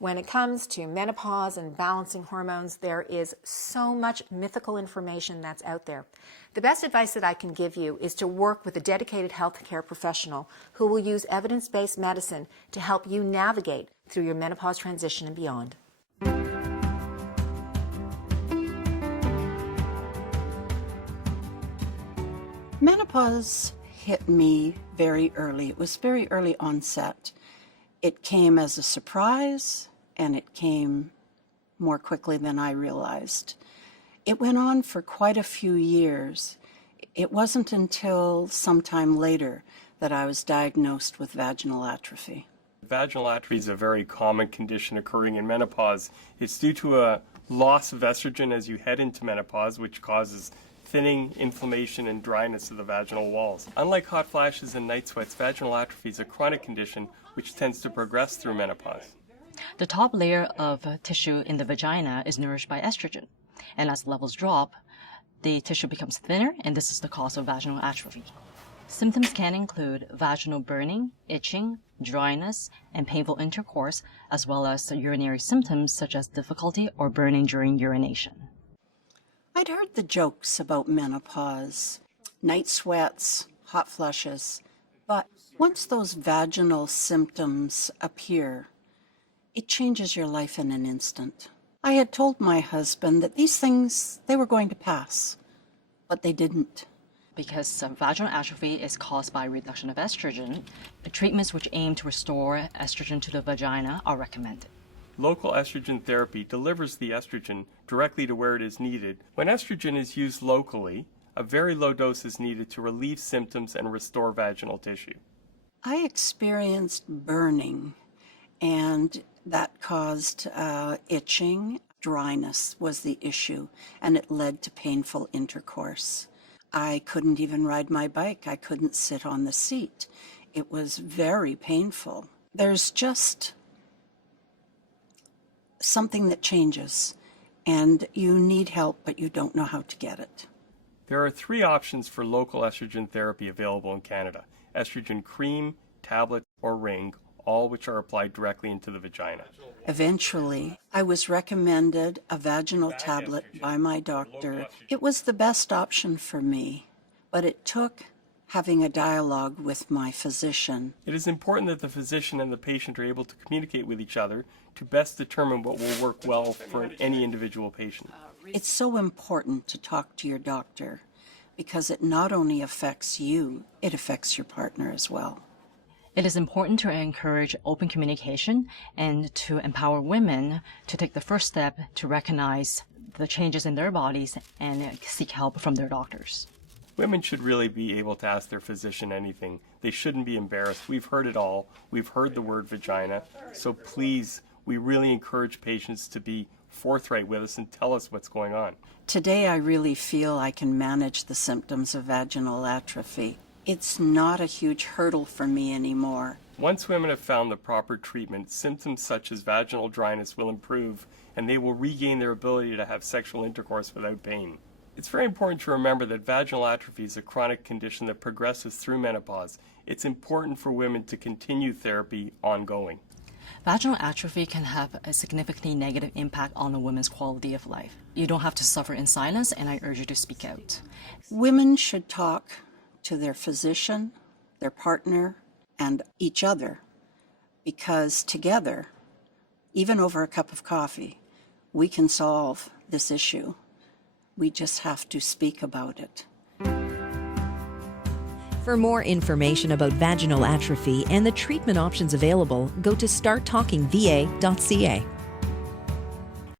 When it comes to menopause and balancing hormones, there is so much mythical information that's out there. The best advice that I can give you is to work with a dedicated healthcare professional who will use evidence-based medicine to help you navigate through your menopause transition and beyond. Menopause hit me very early. It was very early onset. It came as a surprise, and it came more quickly than I realized. It went on for quite a few years. It wasn't until sometime later that I was diagnosed with vaginal atrophy. Vaginal atrophy is a very common condition occurring in menopause. It's due to a loss of estrogen as you head into menopause, which causes thinning, inflammation, and dryness of the vaginal walls. Unlike hot flashes and night sweats, vaginal atrophy is a chronic condition which tends to progress through menopause. The top layer of tissue in the vagina is nourished by estrogen, and as levels drop, the tissue becomes thinner, and this is the cause of vaginal atrophy. Symptoms can include vaginal burning, itching, dryness, and painful intercourse, as well as urinary symptoms such as difficulty or burning during urination. I'd heard the jokes about menopause, night sweats, hot flushes, but once those vaginal symptoms appear, it changes your life in an instant. I had told my husband that these things, they were going to pass, but they didn't. Because vaginal atrophy is caused by reduction of estrogen, treatments which aim to restore estrogen to the vagina are recommended. Local estrogen therapy delivers the estrogen directly to where it is needed. When estrogen is used locally, a very low dose is needed to relieve symptoms and restore vaginal tissue. I experienced burning, and that caused itching. Dryness was the issue, and it led to painful intercourse. I couldn't even ride my bike. I couldn't sit on the seat. It was very painful. There's just something that changes, and you need help, but you don't know how to get it. There are 3 options for local estrogen therapy available in Canada: estrogen cream, tablet, or ring, all which are applied directly into the vagina. Eventually, I was recommended a vaginal tablet by my doctor. It was the best option for me, but it took having a dialogue with my physician. It is important that the physician and the patient are able to communicate with each other to best determine what will work well for any individual patient. It's so important to talk to your doctor because it not only affects you, it affects your partner as well. It is important to encourage open communication and to empower women to take the first step to recognize the changes in their bodies and seek help from their doctors. Women should really be able to ask their physician anything. They shouldn't be embarrassed. We've heard it all. We've heard the word vagina. So please, we really encourage patients to be forthright with us and tell us what's going on. Today, I really feel I can manage the symptoms of vaginal atrophy. It's not a huge hurdle for me anymore. Once women have found the proper treatment, symptoms such as vaginal dryness will improve, and they will regain their ability to have sexual intercourse without pain. It's very important to remember that vaginal atrophy is a chronic condition that progresses through menopause. It's important for women to continue therapy ongoing. Vaginal atrophy can have a significantly negative impact on a woman's quality of life. You don't have to suffer in silence, and I urge you to speak out. Women should talk to their physician, their partner, and each other, because together, even over a cup of coffee, we can solve this issue. We just have to speak about it. For more information about vaginal atrophy and the treatment options available, go to starttalkingva.ca.